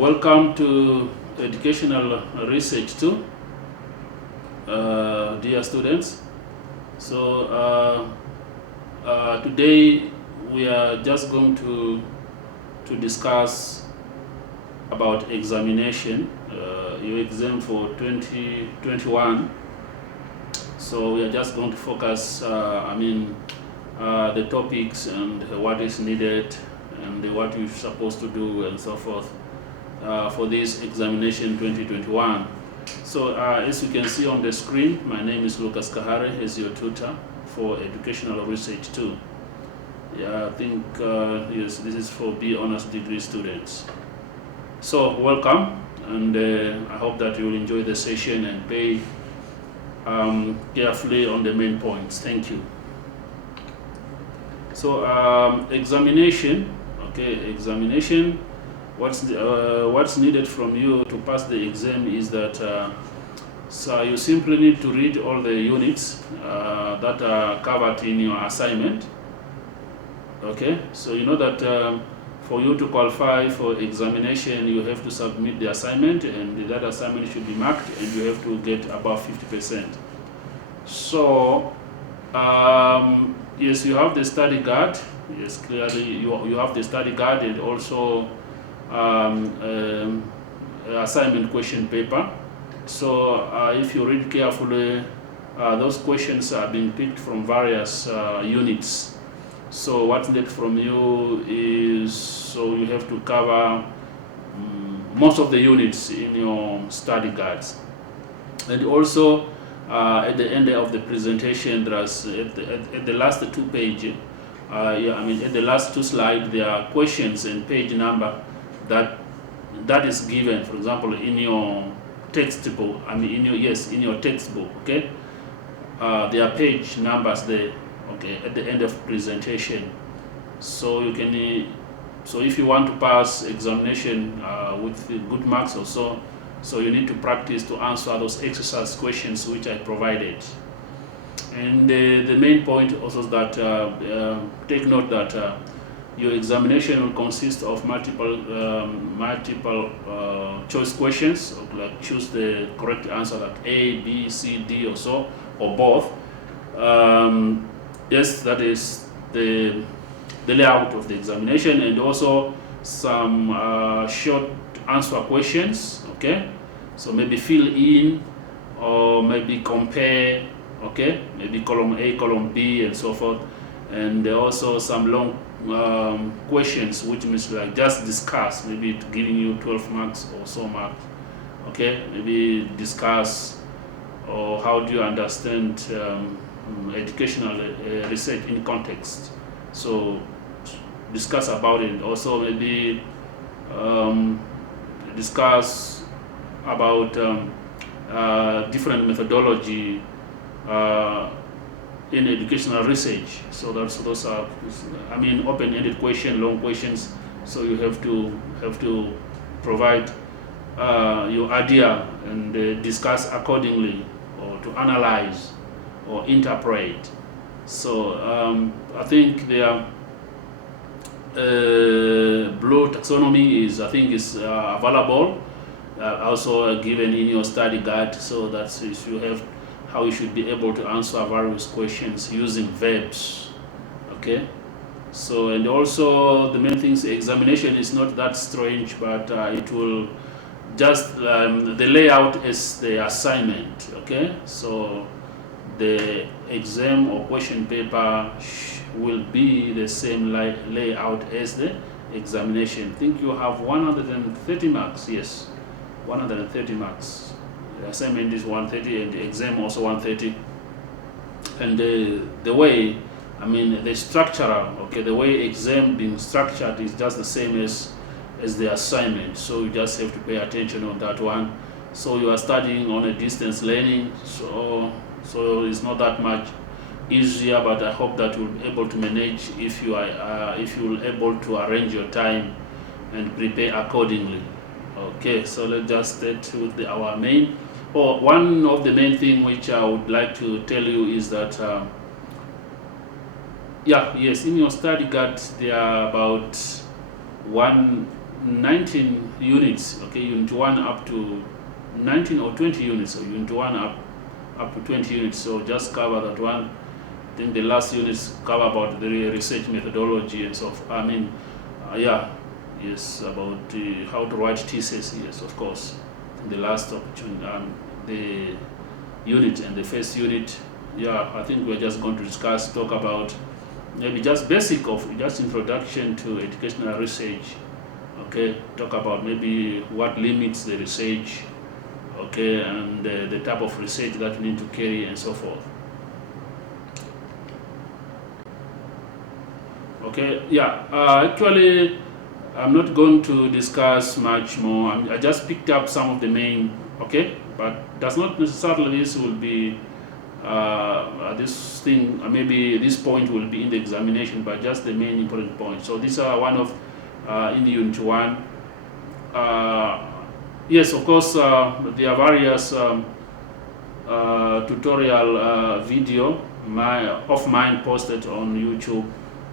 Welcome to Educational Research 2, dear students. So today we are just going to discuss about examination, your exam for 2021. So we are just going to focus, the topics and what is needed and what you're supposed to do and so forth for this examination 2021. So as you can see on the screen, my name is Lucas Kahare, as your tutor for Educational Research 2. Yeah, I think yes, this is for B Honors Degree students. So welcome, and I hope that you will enjoy the session and pay carefully on the main points. Thank you. So examination, okay, examination. What's needed from you to pass the exam is that so you simply need to read all the units that are covered in your assignment. Okay, so you know that for you to qualify for examination, you have to submit the assignment, and that assignment should be marked, and you have to get above 50%. So yes, you have the study guide. Yes, clearly you have the study guide and also assignment question paper. So if you read carefully, those questions are being picked from various units. So what's needed from you is, so you have to cover most of the units in your study guides. And also at the end of the presentation, there's at the last 2 pages, at the last 2 slides, there are questions and page number that is given. For example, in your textbook, in your textbook, okay, there are page numbers there, okay, at the end of presentation. So you can, so if you want to pass examination with good marks or so you need to practice to answer those exercise questions which I provided. And the main point also is that take note that your examination will consist of multiple choice questions, like choose the correct answer, like A, B, C, D, or so, or both. Yes, that is the layout of the examination, and also some short answer questions. Okay, so maybe fill in or maybe compare. Okay, maybe column A, column B, and so forth, and also some long questions, which means like just discuss, maybe giving you 12 marks or so marks. Okay, maybe discuss or how do you understand educational research in context. So discuss about it. Also maybe discuss about different methodology in educational research. So those are open-ended question, long questions. So you have to provide your idea and discuss accordingly, or to analyze or interpret. So I think their blue taxonomy is available, also given in your study guide. So that's if you have how you should be able to answer various questions using verbs. Okay, so, and also the main things, examination is not that strange, but it will just the layout is the assignment. Okay, so the exam or question paper will be the same layout as the examination. I think you have 130 marks. Yes, 130 marks. The assignment is 130 and the exam also 130. And the way, the structure, okay, the way exam being structured is just the same as the assignment. So you just have to pay attention on that one. So you are studying on a distance learning, so it's not that much easier, but I hope that you'll be able to manage if you are able to arrange your time and prepare accordingly. Okay, so let's just start with our main. One of the main things which I would like to tell you is that yes, in your study guide there are about 19 units, okay, unit 1 up to 19 or 20 units, so unit 1 up to 20 units, so just cover that one. I think the last units cover about the research methodology and so forth. I mean, yes, about how to write thesis, yes, of course. The last opportunity, the unit and the first unit, I think we're just going to talk about maybe just basic of just introduction to educational research, okay, talk about maybe what limits the research, okay, and the type of research that we need to carry and so forth. Okay, actually I'm not going to discuss much more. I just picked up some of the main, okay, but does not necessarily this will be this thing, maybe this point will be in the examination, but just the main important points. So these are one of in the unit 1. Yes, of course, there are various tutorial video of mine posted on YouTube,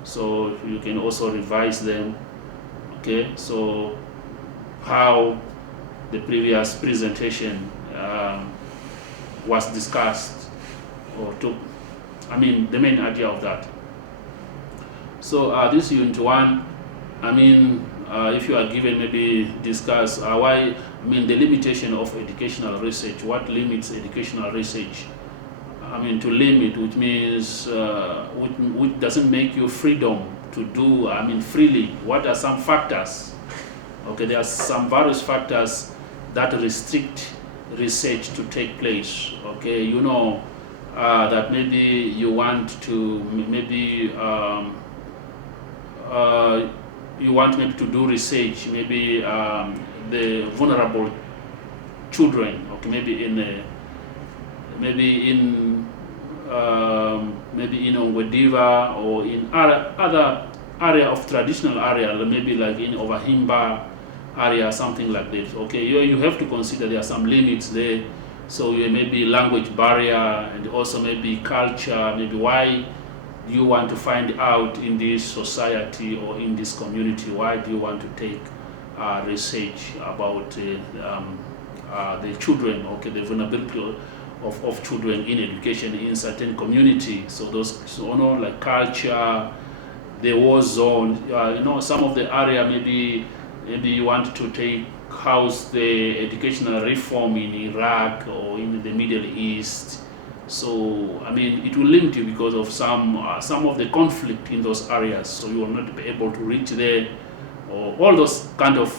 so you can also revise them. Okay, so how the previous presentation was discussed or took, I mean, the main idea of that. So this unit 1, I mean, if you are given, maybe discuss why, I mean, the limitation of educational research, what limits educational research. I mean, to limit, which means which doesn't make you freedom to do, I mean, freely. What are some factors? Okay, there are some various factors that restrict research to take place. Okay, you know that maybe you want to maybe you want maybe to do research, maybe the vulnerable children, okay, maybe in Ongwediva or in other area of traditional area, maybe like in Overhimba area, something like this. Okay, you have to consider there are some limits there. So maybe language barrier and also maybe culture, maybe why do you want to find out in this society or in this community, why do you want to take research about the children, okay, the vulnerability of children in education in certain community. So those, like culture, the war zone, some of the area, maybe you want to take house the educational reform in Iraq or in the Middle East. So I mean, it will limit you because of some of the conflict in those areas. So you will not be able to reach there, or all those kind of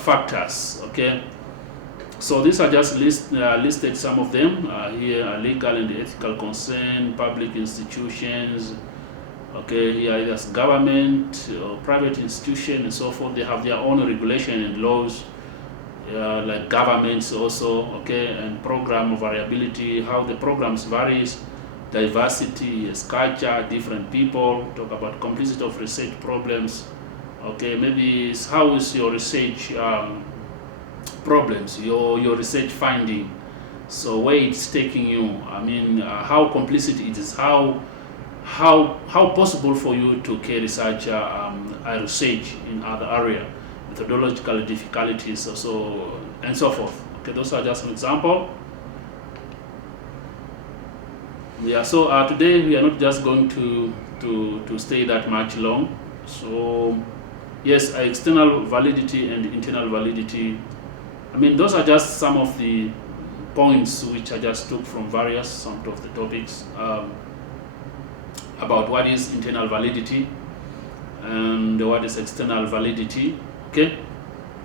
factors. Okay. So these are just listed some of them here: legal and ethical concern, public institutions. Okay, here there's government or private institution and so forth. They have their own regulation and laws, like governments also. Okay, and program variability, how the programs varies, diversity, culture, different people. Talk about complexity of research problems. Okay, maybe how is your research problems, your research finding, so where it's taking you. I mean, how complicit it is, how possible for you to carry such a research in other area, methodological difficulties also, and so forth. Okay, those are just an example. So today we are not just going to stay that much long. So yes, external validity and internal validity, I mean, those are just some of the points which I just took from some of the topics about what is internal validity and what is external validity. Okay,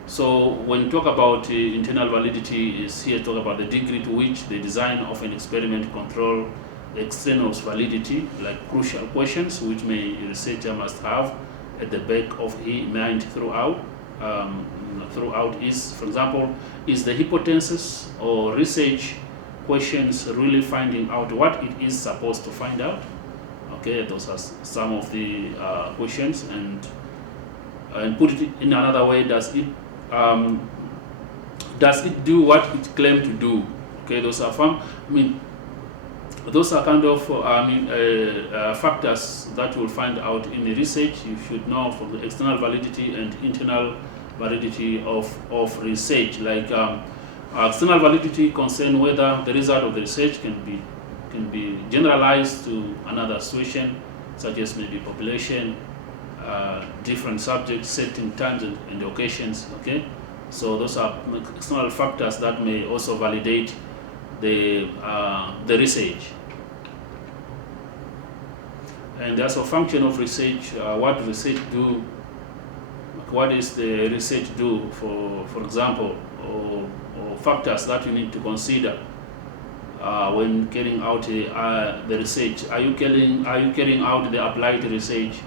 so when you talk about internal validity, is here talk about the degree to which the design of an experiment control external validity, like crucial questions which a researcher must have at the back of his mind throughout is, for example, is the hypothesis or research questions really finding out what it is supposed to find out? Okay, those are some of the questions, and put it in another way, does it do what it claimed to do? Okay, those are those are kind of factors that you will find out in the research. You should know from the external validity and internal validity of research. Like external validity concern whether the result of the research can be generalized to another situation, such as maybe population, different subjects, setting, times, and occasions. Okay, so those are external factors that may also validate the research. And as a function of research, what research do? What is the research do? For example, or factors that you need to consider when carrying out the research. Are you carrying out the applied research?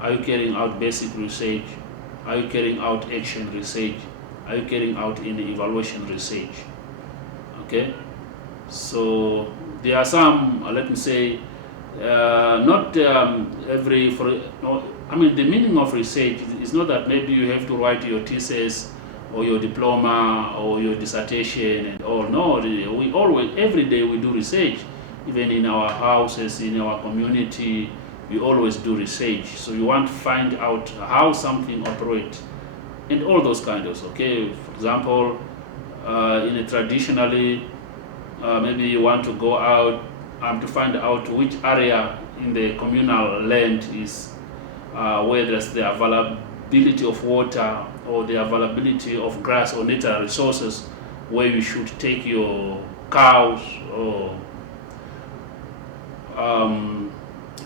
Are you carrying out basic research? Are you carrying out action research? Are you carrying out any evaluation research? Okay, so there are some, let me say, not every, I mean, the meaning of research is not that maybe you have to write your thesis or your diploma or your dissertation and all. No, we always, every day we do research. Even in our houses, in our community, we always do research. So you want to find out how something operates and all those kind of, okay. For example, in a traditionally, maybe you want to go out to find out which area in the communal land is where there's the availability of water or the availability of grass or natural resources, where you should take your cows or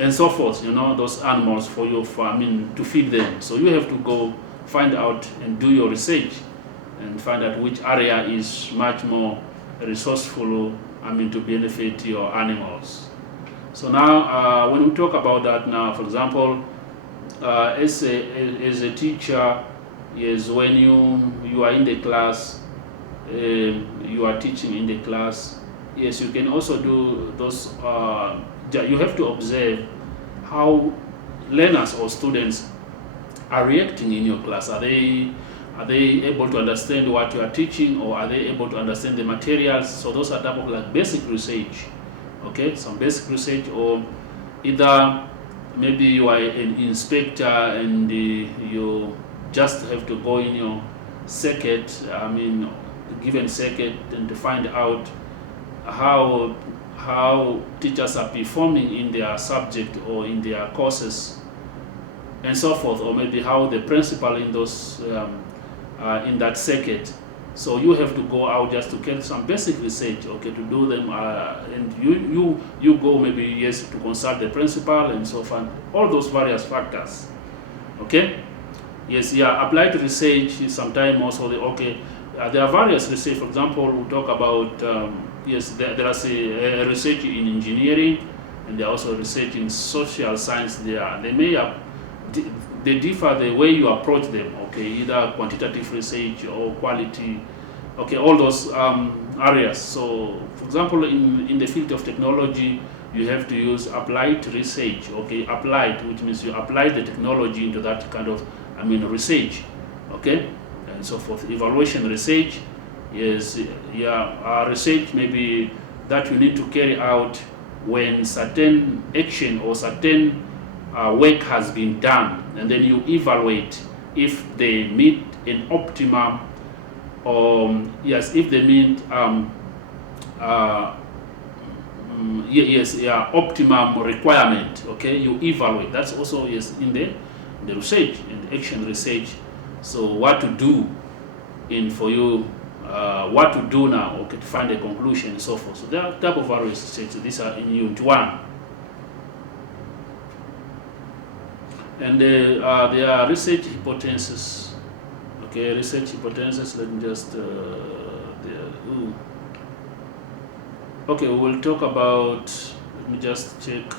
and so forth, those animals for your farming to feed them. So you have to go find out and do your research and find out which area is much more resourceful, to benefit your animals. So now, when we talk about that now, for example, as a teacher, yes, when you are in the class, you are teaching in the class, yes, you can also do those, you have to observe how learners or students are reacting in your class. Are they able to understand what you are teaching, or are they able to understand the materials? So those are type of like basic research, okay, some basic research. Or either maybe you are an inspector and you just have to go in your circuit, given circuit, and to find out how teachers are performing in their subject or in their courses and so forth, or maybe how the principal in those in that circuit. So you have to go out just to get some basic research, okay, to do them, and you go maybe, yes, to consult the principal and so forth, all those various factors, okay. Yes, yeah, applied research is sometimes also there are various research. For example, we talk about yes, there is a research in engineering, and there are also research in social science. They differ the way you approach them, okay, either quantitative research or quality, okay, all those areas. So, for example, in the field of technology, you have to use applied research, okay, applied, which means you apply the technology into that kind of, research, okay, and so forth. Evaluation research is, research maybe that you need to carry out when certain action or certain work has been done, and then you evaluate if they meet an optimum, if they meet optimum requirement, okay, you evaluate. That's also, yes, in the research and action research. So what to do for you, what to do now, okay, to find a conclusion and so forth. So there are type of various research. These are in Unit 1. And there are research hypotheses. Okay, research hypotheses. Let me just okay, we will talk about. Let me just check.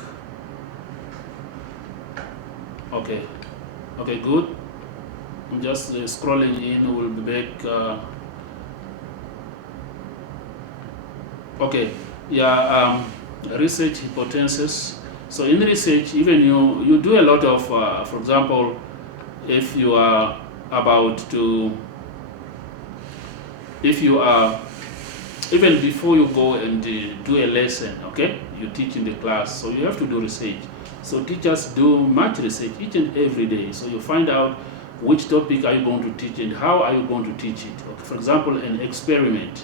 Okay, good. I'm just scrolling in. We'll be back. Okay, research hypothesis. So in research, even you do a lot of, for example, if you are even before you go and do a lesson, okay, you teach in the class, so you have to do research. So teachers do much research each and every day. So you find out which topic are you going to teach and how are you going to teach it. Okay, for example, an experiment.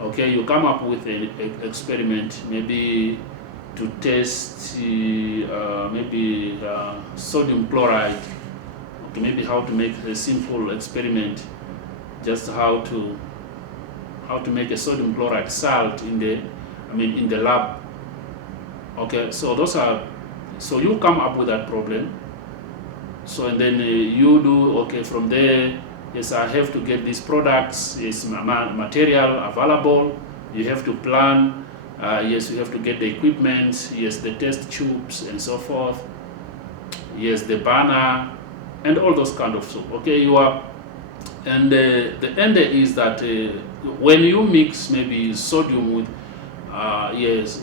Okay, you come up with an experiment, maybe to test maybe sodium chloride. Okay, maybe how to make a simple experiment, just how to make a sodium chloride salt in the lab. Okay, so so you come up with that problem. So and then you do, okay, from there, yes, I have to get these products, yes, material available, you have to plan, yes, you have to get the equipment, yes, the test tubes and so forth, yes, the burner, and all those kind of stuff. Okay, and the end is that when you mix maybe sodium with, yes,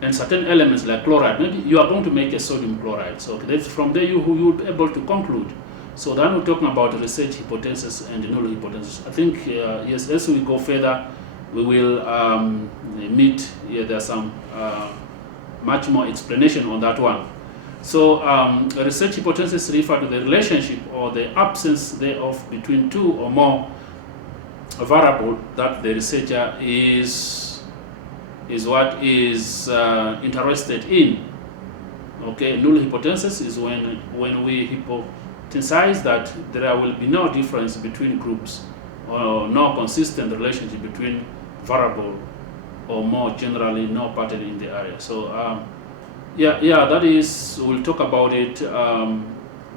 and certain elements like chloride, maybe you are going to make a sodium chloride. So that's from there you'll be able to conclude. So then we're talking about research hypothesis and null hypothesis. I think yes, as we go further, we will meet. Yeah, there's some much more explanation on that one. So research hypothesis refer to the relationship or the absence thereof between two or more variable that the researcher is what is interested in. Okay, null hypothesis is when we hypothesize that there will be no difference between groups or no consistent relationship between variable, or more generally no pattern in the area. So yeah, that is, we'll talk about it.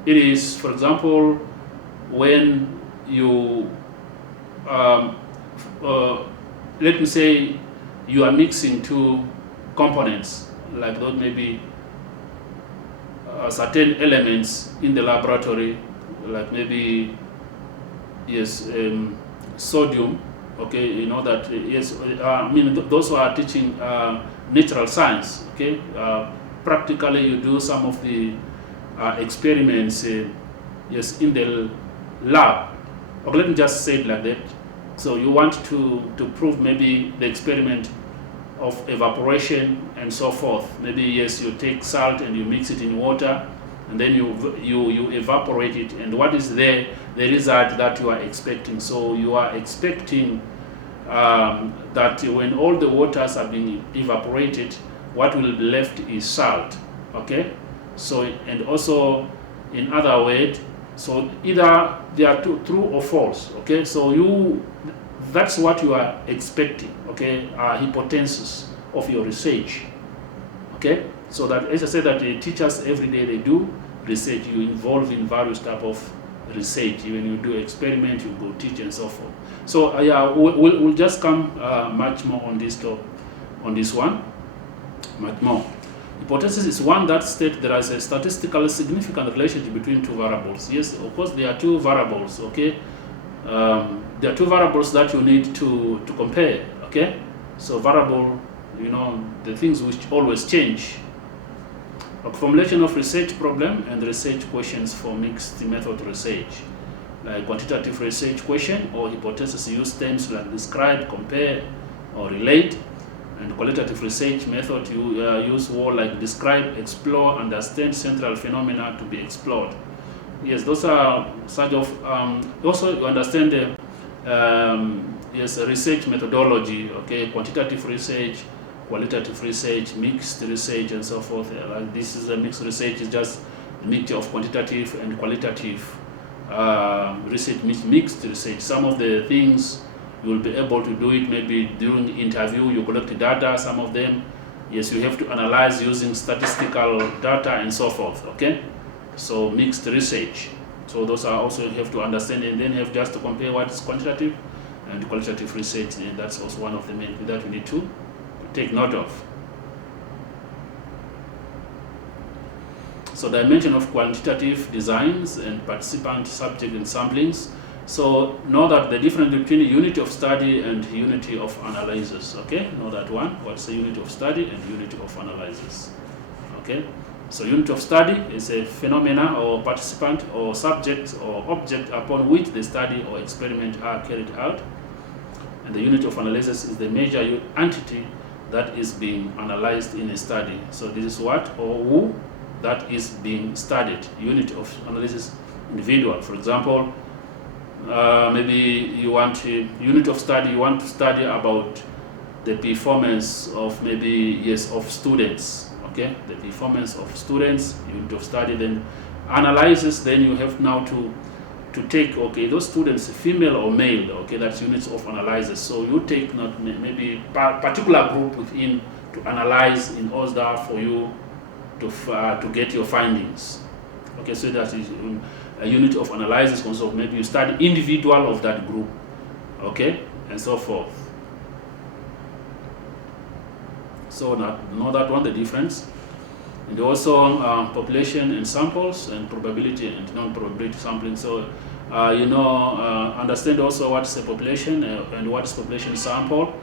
It is, for example, when you let me say you are mixing two components, like those maybe certain elements in the laboratory, like maybe yes, sodium. Okay, you know that yes, I mean those who are teaching natural science. Okay, practically you do some of the experiments yes, in the lab. Okay, let me just say it like that. So you want to prove maybe the experiment of evaporation and so forth. Maybe yes, you take salt and you mix it in water, and then you evaporate it, and what is there, the result that you are expecting. So you are expecting that when all the waters have been evaporated, what will be left is salt. Okay, so and also in other words, so either they are true or false. Okay, so that's what you are expecting. Okay, hypothesis of your research. Okay, so that, as I said, that the teachers every day they do research. You involve in various type of research. When you do experiment, you go teach and so forth. So yeah, we'll just come much more on this one, much more. Hypothesis is one that states there is a statistically significant relationship between two variables. Yes, of course there are two variables. Okay, there are two variables that you need to compare. Okay, so variable, you know, the things which always change. A formulation of research problem and research questions for mixed method research. Like quantitative research question or hypothesis use terms like describe, compare, or relate. And qualitative research method, you use words like describe, explore, understand central phenomena to be explored. Yes, those are such of, also you understand the yes, research methodology. Okay, quantitative research, qualitative research, mixed research, and so forth. Like this is a mixed research, is just a mixture of quantitative and qualitative research, mixed research. Some of the things you will be able to do it maybe during the interview, you collect data. Some of them, yes, you have to analyze using statistical data and so forth. Okay, so mixed research. So those are also, you have to understand, and then you have just to compare what is quantitative and qualitative research, and that's also one of the main things that we need to take note of. So dimension of quantitative designs and participant, subject, and samplings. So know that the difference between unity of study and unity of analysis. Okay, know that one. What's the unity of study and unity of analysis? Okay, so unity of study is a phenomena or participant or subject or object upon which the study or experiment are carried out. And the unit of analysis is the major entity that is being analyzed in a study. So this is what or who that is being studied. Unit of analysis, individual. For example, maybe you want to unit of study. You want to study about the performance of of students. Okay, the performance of students. Unit of study. Then analysis. Then you have now to take, okay, those students, female or male, okay, that's units of analysis. So you take not maybe particular group within to analyze in order for you to get your findings. Okay, so that is a unit of analysis consists of maybe you study individual of that group, okay, and so forth. So know that one, the difference. And also population and samples, and probability and non-probability sampling. So understand also what is a population and what is population sample,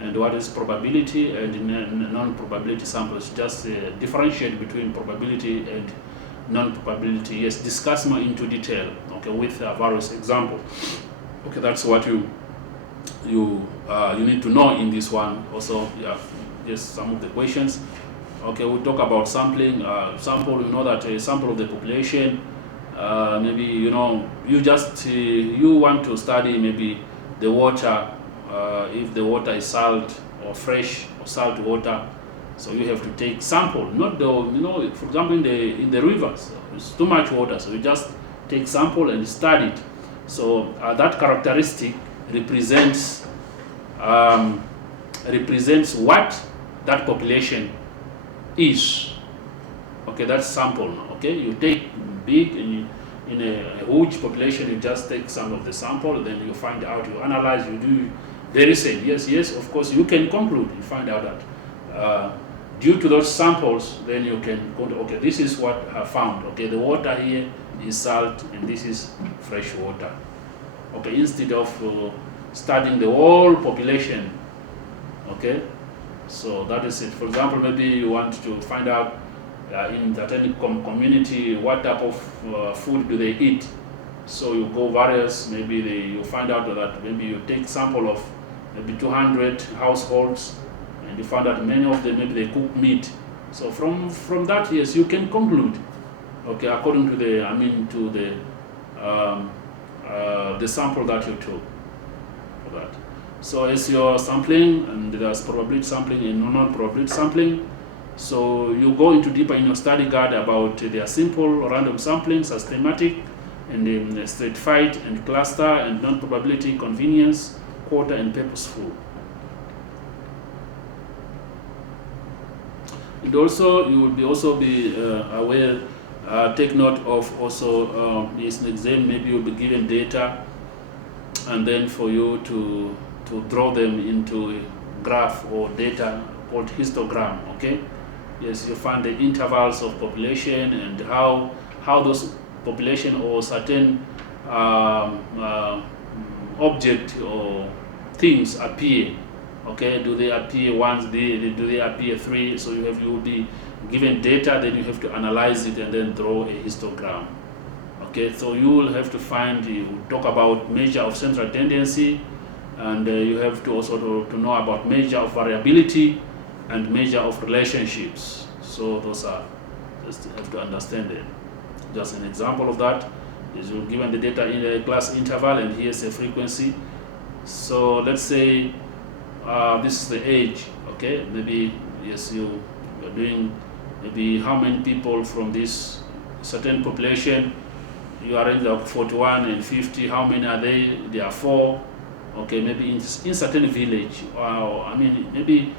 and what is probability and non-probability samples. Just differentiate between probability and non-probability. Yes, discuss more into detail. Okay, with various examples. Okay, that's what you need to know in this one. Also, yes, some of the questions. Okay, we'll talk about sampling. Sample, you know that a sample of the population, maybe, you want to study maybe the water, if the water is salt or fresh or salt water. So you have to take sample, not the, for example, in the rivers, it's too much water, so you just take sample and study it. So that characteristic represents what that population is. Okay, that's sample now. Okay, you take big and in a huge population, you just take some of the sample, then you find out, you analyze, you do very same. Yes, of course, you can conclude, you find out that due to those samples, then you can go to, okay, this is what I found. Okay, the water here is salt and this is fresh water. Okay, instead of studying the whole population. Okay, so that is it. For example, maybe you want to find out in that any community what type of food do they eat. So you go various, maybe you find out that maybe you take sample of maybe 200 households, and you find out many of them maybe they cook meat. So from that, yes, you can conclude, okay, according to the sample that you took for that. So as you're sampling, and there's probability sampling and non-probability sampling. So you go into deeper in your study guide about their simple random sampling, systematic, and stratified, and cluster, and non-probability, convenience, quarter, and purposeful. And also you will be aware, take note of also is an exam, maybe you'll be given data, and then for you to draw them into a graph or data called histogram. Okay, yes, you find the intervals of population and how those population or certain object or things appear. Okay, do they appear once? Do they appear three? So you will be given data, then you have to analyze it and then draw a histogram. Okay, so you will have to talk about measure of central tendency, and you have to also to know about measure of variability and measure of relationships. So those are, just have to understand it. Just an example of that is you're given the data in a class interval, and here's a frequency. So let's say this is the age. Okay, maybe yes, you're doing maybe how many people from this certain population. You arrange like 41 and 50. How many are they? There are 4. Okay, maybe in certain village. Maybe,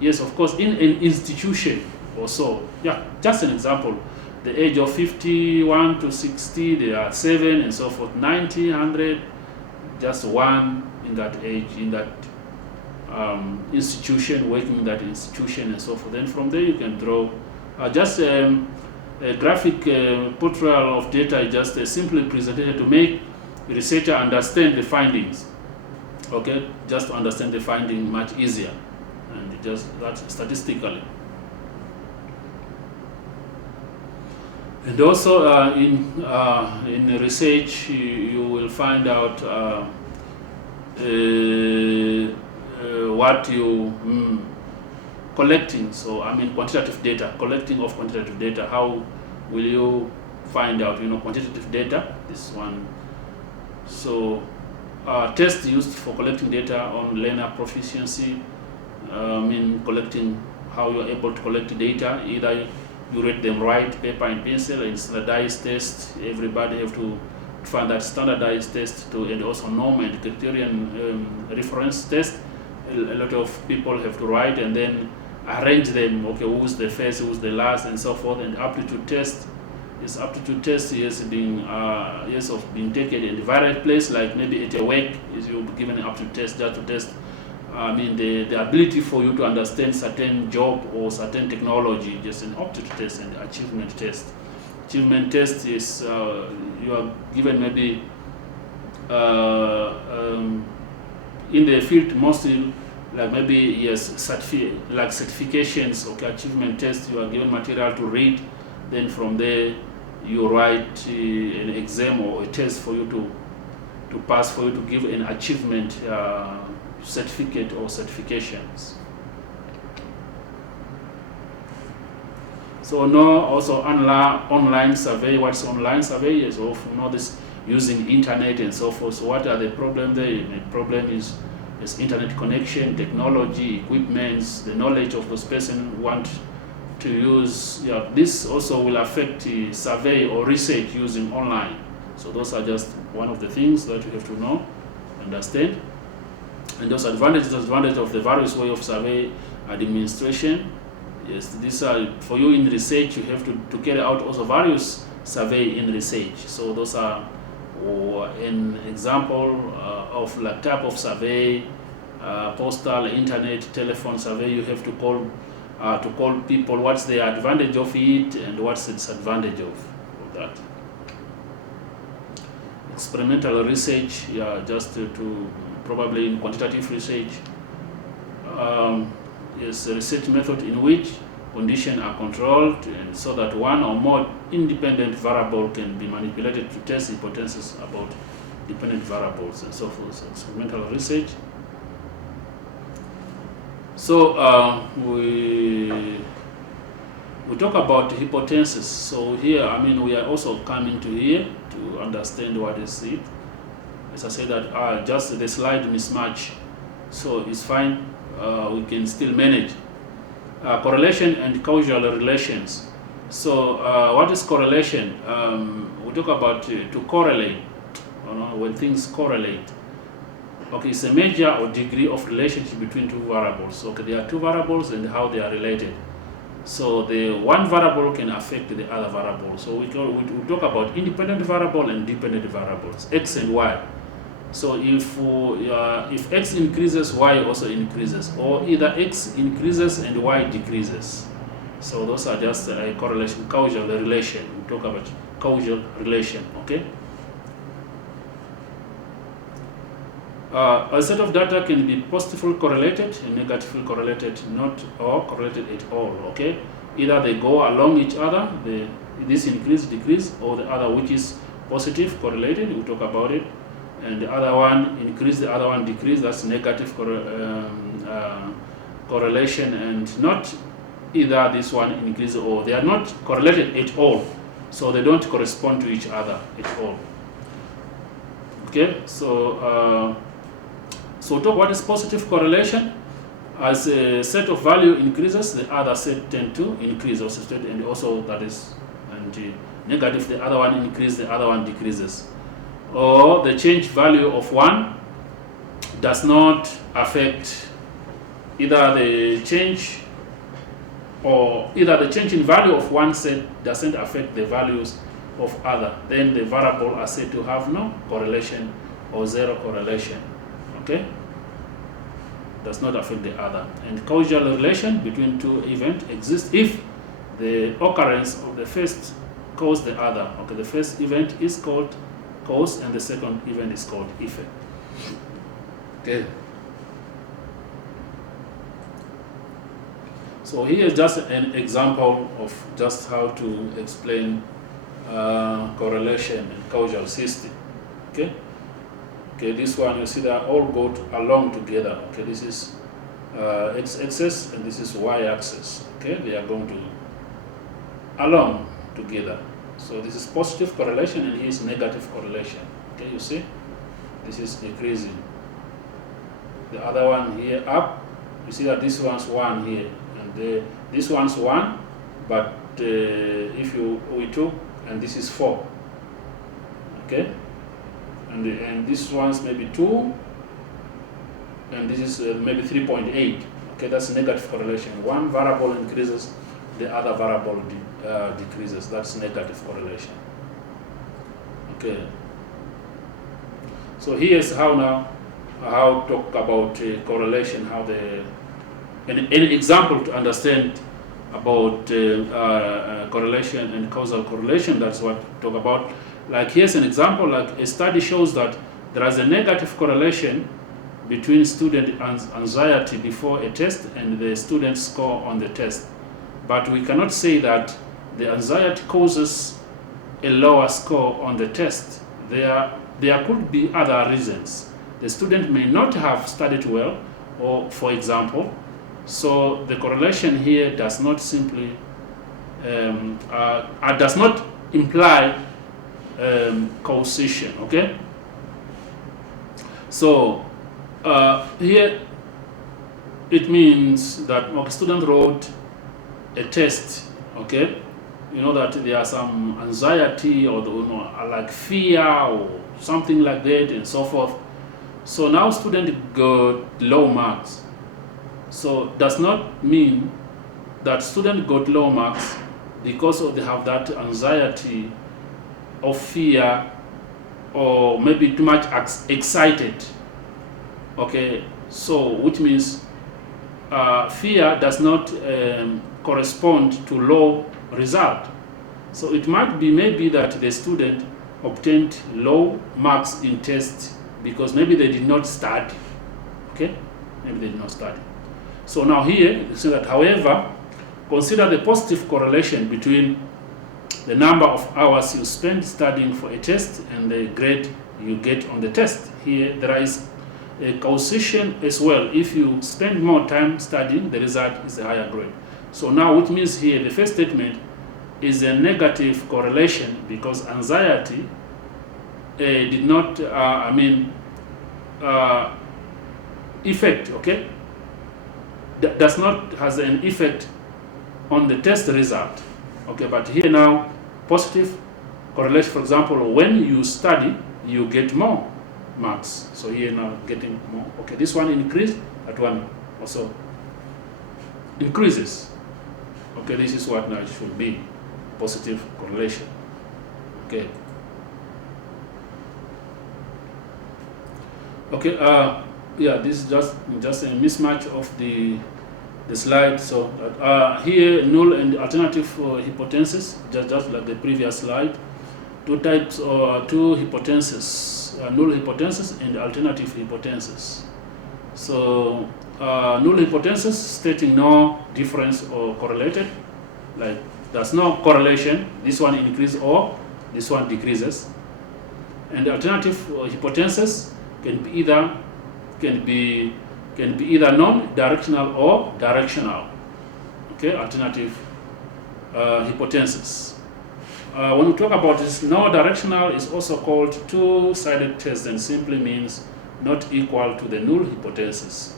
yes, of course, in an institution or so. Yeah, just an example. The age of 51 to 60, there are 7, and so forth. 90, 100, just 1 in that age, in that institution, working in that institution, and so forth. Then from there you can draw just a graphic portrayal of data, just a simple presentation to make the researcher understand the findings. Okay, just to understand the finding much easier, and just that statistically. And also in research, you will find out what you collecting. So quantitative data, collecting of quantitative data, how will you find out, quantitative data, this one. So tests used for collecting data on learner proficiency, collecting how you're able to collect data. Either you read them right, paper and pencil, and standardized test. Everybody have to find that standardized test and also norm and criterion reference test. A lot of people have to write and then arrange them. Okay, who's the first, who's the last, and so forth. And aptitude test. This aptitude test is being taken in various places, like maybe at a work, is you given an aptitude test just to test the ability for you to understand certain job or certain technology, just an aptitude test. And achievement test. Achievement test is you are given maybe in the field mostly, like maybe certifications. Okay, achievement test, you are given material to read, then from there you write an exam or a test for you to pass, for you to give an achievement certificate or certifications. So now also online survey. What's online survey? Is often this using internet and so forth. So what are the problems there? The problem is internet connection, technology, equipment, the knowledge of those person want to use. This also will affect survey or research using online. So those are just one of the things that you have to know, understand. And those advantages of the various way of survey administration. Yes, these are for you in research. You have to carry out also various survey in research. So those are an example of like type of survey, postal, internet, telephone survey. You have to call people. What's the advantage of it and what's the disadvantage of that. Experimental research, just to probably in quantitative research. Is a research method in which conditions are controlled, and so that one or more independent variable can be manipulated to test hypotheses about dependent variables and so forth. So experimental research. So we talk about hypothesis. So here, we are also coming to here to understand what is it. As I said, that just the slide mismatch. So it's fine. We can still manage correlation and causal relations. So what is correlation? We talk about to correlate, when things correlate. Okay, it's a measure or degree of relationship between two variables. Okay, there are two variables and how they are related. So the one variable can affect the other variable. So we talk about independent variable and dependent variables, x and y. So if x increases, y also increases, or either x increases and y decreases. So those are just a correlation, causal relation. We talk about causal relation, okay? A set of data can be positively correlated and negatively correlated, not or correlated at all, okay? Either they go along each other, this increase, decrease, or the other which is positive correlated, we talk about it. And the other one increase, the other one decrease, that's negative correlation, and not either this one increase or they are not correlated at all, so they don't correspond to each other at all. Okay, so talk what is positive correlation. As a set of value increases, the other set tend to increase also, and also that is, and negative, the other one increases, the other one decreases. Or the change value of one does not affect either the change in value of one set doesn't affect the values of other. Then the variable are said to have no correlation or zero correlation. Okay? Does not affect the other. And causal relation between two events exists if the occurrence of the first cause the other. Okay, the first event is called cause and the second event is called effect. Okay. So here is just an example of just how to explain correlation and causal system. Okay. Okay, this one you see they all go along together. Okay, this is x-axis and this is y-axis. Okay, they are going to along together. So this is positive correlation and here is negative correlation. Okay, you see, this is decreasing. The other one here up, you see that this one's 1 here, and this one's 1, but if we took, and this is 4, okay, and this one's maybe 2, and this is maybe 3.8. Okay, that's negative correlation. One variable increases, the other variable decreases. That's negative correlation. Okay. So here's how talk about correlation. How an example to understand about correlation and causal correlation. That's what talk about. Like here's an example. Like a study shows that there is a negative correlation between student anxiety before a test and the student score on the test. But we cannot say that the anxiety causes a lower score on the test. There could be other reasons. The student may not have studied well, or for example, so the correlation here does not simply does not imply causation. Okay. So here it means that a student wrote a test, okay, you know that there are some anxiety or like fear or something like that and so forth. So now student got low marks. So does not mean that student got low marks because they have that anxiety or fear or maybe too much excited. Okay, so which means fear does not correspond to low result. So it might be maybe that the student obtained low marks in test because maybe they did not study. Okay, maybe they did not study. So now here you see that, however, consider the positive correlation between the number of hours you spend studying for a test and the grade you get on the test. Here there is a causation as well. If you spend more time studying, the result is a higher grade. So now which means here the first statement is a negative correlation because anxiety did not effect, okay, does not has an effect on the test result. Okay, but here now positive correlation, for example, when you study you get more marks. So here now getting more. Okay, this one increased, that one also increases. Okay, this is what now it should be, positive correlation. Okay. Okay, yeah, this is just a mismatch of the slide. So here null and alternative hypothesis, just like the previous slide. Two types or two hypotheses, null hypothesis and alternative hypothesis. So null hypothesis stating no difference or correlated, like there's no correlation, this one increases or this one decreases. And the alternative hypothesis can be either non-directional or directional. Okay, alternative hypothesis. When we talk about this, no-directional is also called two-sided test and simply means not equal to the null hypothesis.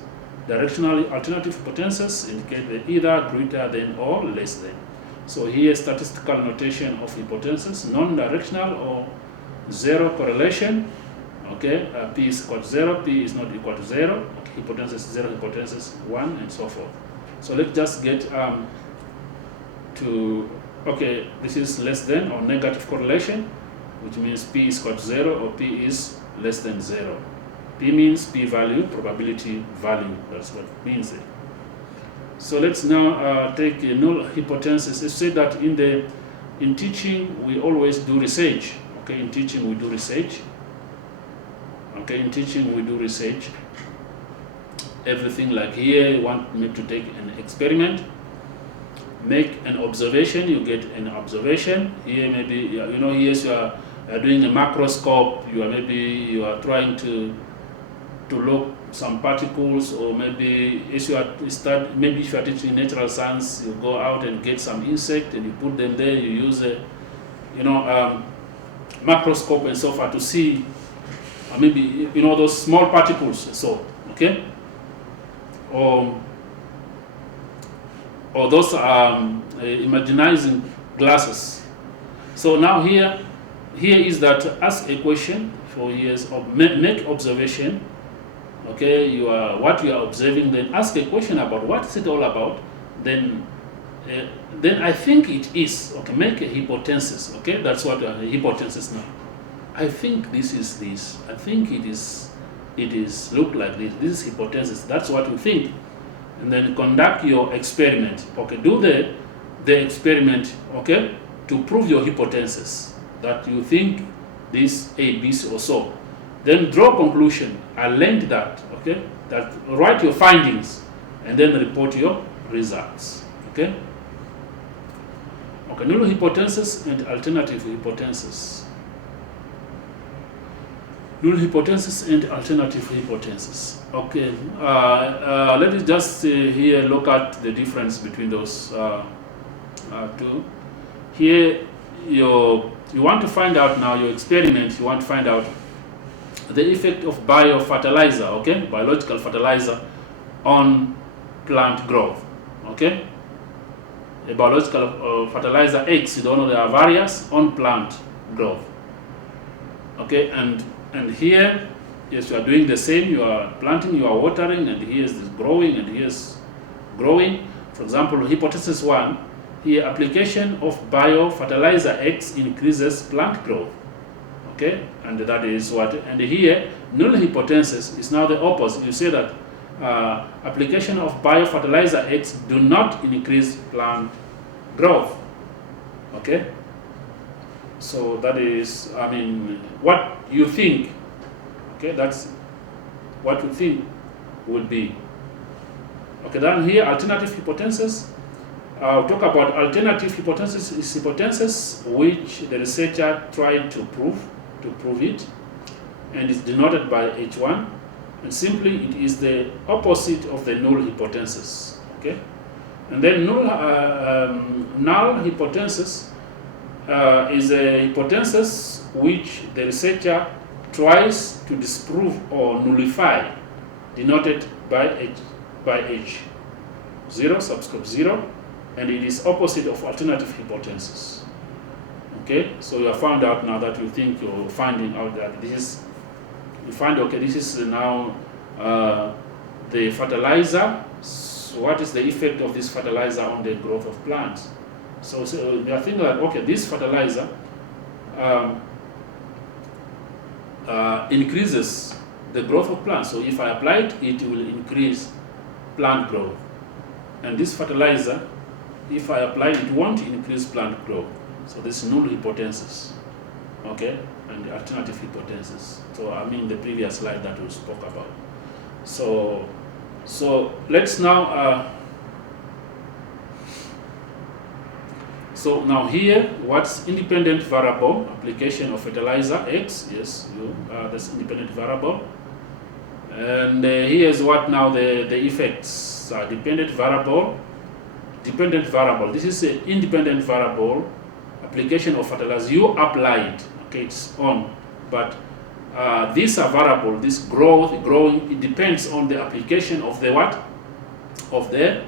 Directional alternative hypothesis indicate they're either greater than or less than. So here statistical notation of hypothesis, non-directional or zero correlation. Okay, P is equal to 0, P is not equal to 0, okay, hypothesis 0, hypothesis 1, and so forth. So let's just get to, okay, this is less than or negative correlation, which means P is equal to 0 or P is less than 0. P means P value, probability value, that's what it means. So let's now take a null hypothesis. Let's say that in teaching we always do research. Okay, in teaching we do research. Okay, in teaching we do research. Everything like here, you want me to take an experiment, make an observation, you get an observation. Here maybe, you know, here you are doing a macroscope, you are trying to to look some particles, or maybe if you are teaching natural science, you go out and get some insect and you put them there. You use a microscope and so far to see maybe those small particles. So okay, or those imaginizing glasses. So now here is that ask a question for years, or make observation. Okay, what you are observing, then ask a question about what is it all about. Then I think it is. Okay, make a hypothesis. Okay, that's what a hypothesis now. I think this is this. I think it is look like this. This is hypothesis. That's what you think. And then conduct your experiment. Okay, do the experiment. Okay, to prove your hypothesis that you think this A, B, C, or so. Then draw conclusion. I learned that. Okay, that write your findings and then report your results. Okay. Okay, null hypothesis and alternative hypothesis. Null hypothesis and alternative hypothesis. Okay, let us just here look at the difference between those two. Here, you want to find out now your experiment. You want to find out the effect of biofertilizer, okay, biological fertilizer on plant growth. Okay, a biological fertilizer X. You don't know, there are various on plant growth. Okay, and here, yes, you are doing the same. You are planting, you are watering, and here is this growing, and here is growing. For example, hypothesis 1, here application of biofertilizer X increases plant growth. Okay, and that is what. And here, null hypothesis is now the opposite. You say that application of biofertilizer X do not increase plant growth. Okay, so that is, what you think. Okay, that's what you think would be. Okay, then here alternative hypothesis. I'll talk about alternative hypothesis. Is hypothesis which the researcher tried to prove it, and is denoted by H1, and simply it is the opposite of the null hypothesis. Okay, and then null hypothesis is a hypothesis which the researcher tries to disprove or nullify, denoted by H 0 subscript 0, and it is opposite of alternative hypothesis. Okay, so you have found out now that you think you're finding out that this is, you find, okay, this is now the fertilizer. So what is the effect of this fertilizer on the growth of plants? So you are thinking that, okay, this fertilizer increases the growth of plants. So if I apply it, it will increase plant growth. And this fertilizer, if I apply it, it won't increase plant growth. So this is null hypothesis. Okay, and the alternative hypothesis. So the previous slide that we spoke about. So let's now. So now here, what's independent variable? Application of fertilizer X. Yes, that's independent variable. And here's what now the effects are. Dependent variable. This is an independent variable. Application of fertilizer. You apply it. Okay, it's on. But these are variable. This growing. It depends on the application of the what? Of the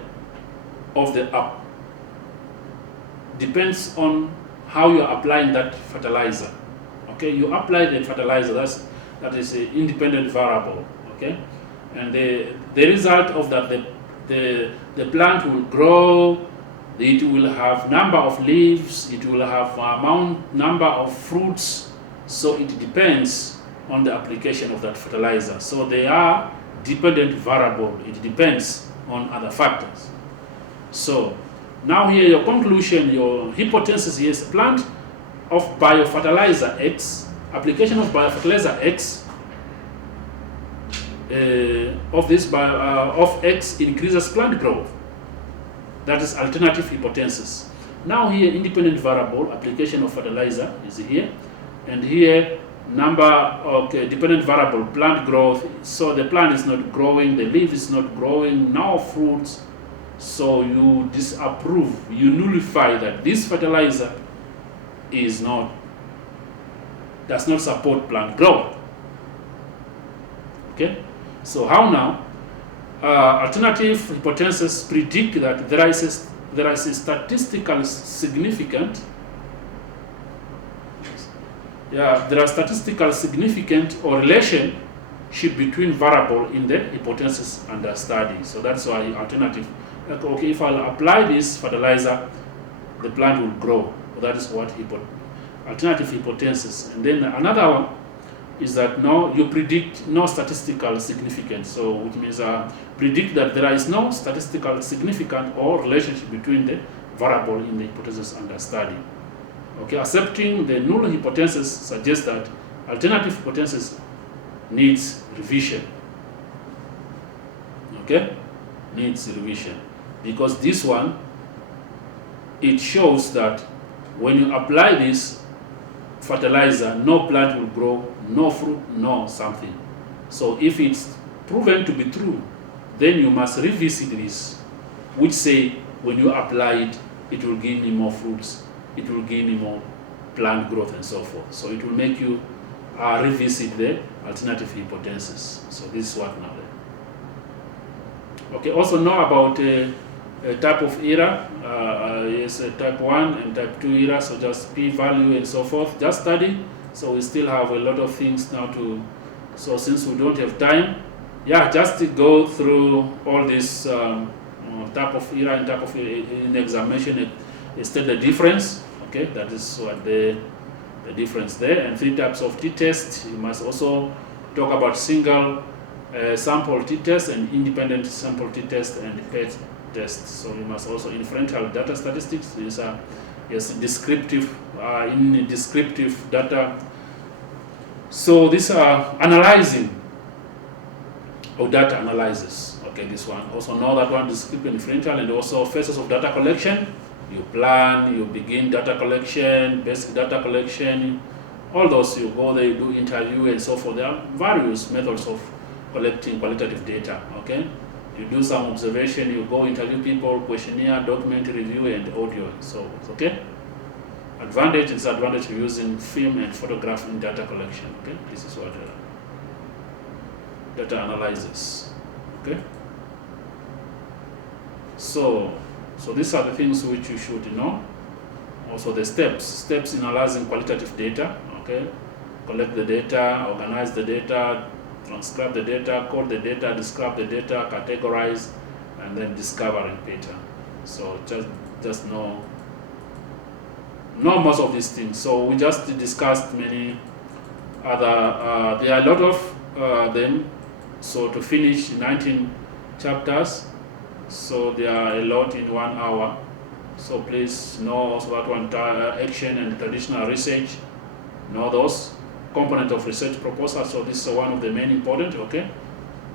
depends on how you are applying that fertilizer. Okay, you apply the fertilizer, that is an independent variable. Okay, and the result of that, the plant will grow, it will have number of leaves, it will have number of fruits. So it depends on the application of that fertilizer. So they are dependent variable. It depends on other factors. So now here your conclusion, your hypothesis is plant of biofertilizer X, application of biofertilizer X of X increases plant growth. That is alternative hypothesis. Now here independent variable, application of fertilizer is here, and here dependent variable, plant growth. So the plant is not growing, the leaf is not growing, no fruits. So you disapprove, you nullify that this fertilizer does not support plant growth. Okay, so how now? Alternative hypotheses predict that there is a statistical significant. There are statistical significant or relationship between variable in the hypothesis under study. So that's why alternative. Okay, if I'll apply this fertilizer, the plant will grow. That is what alternative hypothesis. And then another one is that you predict no statistical significance. So which means predict that there is no statistical significant or relationship between the variable in the hypothesis under study. Okay, accepting the null hypothesis suggests that alternative hypothesis needs revision. Okay, needs revision because this one, it shows that when you apply this fertilizer, no plant will grow, no fruit, no something. So if it's proven to be true, then you must revisit this, which say when you apply it, it will give me more fruits, it will give me more plant growth and so forth. So it will make you revisit the alternative hypothesis. So this is what now. Okay, also know about a type of error. Yes, type 1 and type 2 error, so just p-value and so forth. Just study. So we still have a lot of things now to. So since we don't have time, just to go through all this type of error and type of in examination, state the difference. Okay, that is what the difference there. And 3 types of t-test. You must also talk about single sample t-test and independent sample t-test and paired test. So you must also inferential data statistics. These are descriptive in descriptive data. So these are analyzing or data analysis. Okay, this one also know that one descriptive inferential and also phases of data collection. You plan, you begin data collection, basic data collection, all those you go there, you do interview and so forth. There are various methods of collecting qualitative data. Okay, you do some observation, you go interview people, questionnaire, document review, and audio. So okay. Advantage and disadvantage of using film and photograph in data collection. Okay, this is what data analysis. Okay. So these are the things which you should know. Also the steps in analyzing qualitative data. Okay, collect the data, organize the data, transcribe the data, code the data, describe the data, categorize, and then discovering data. So just know most of these things. So we just discussed many other. There are a lot of them. So to finish 19 chapters. So there are a lot in 1 hour. So please know also what one action and traditional research. Know those component of research proposal. So this is one of the main important. Okay,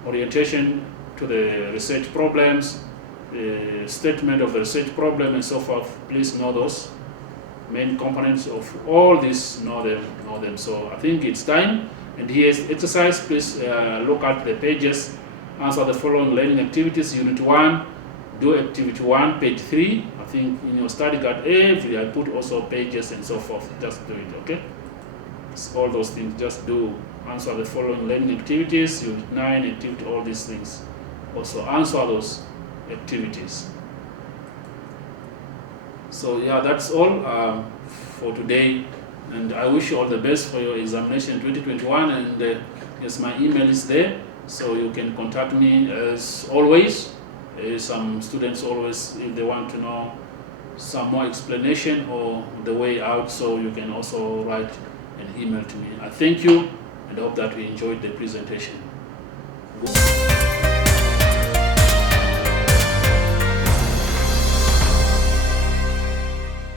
orientation to the research problems, statement of the research problem, and so forth. Please know those main components of all this. Know them. So I think it's time. And here's exercise. Please look at the pages. Answer the following learning activities. Unit 1, do activity 1, page 3. I think in your study guide I put also pages and so forth. Just do it, okay? It's all those things, just do. Answer the following learning activities. Unit 9, activity, all these things. Also answer those activities. So that's all for today. And I wish you all the best for your examination 2021. And yes, my email is there. So you can contact me as always. Some students always, if they want to know some more explanation or the way out, so you can also write an email to me. I thank you and hope that we enjoyed the presentation. Good.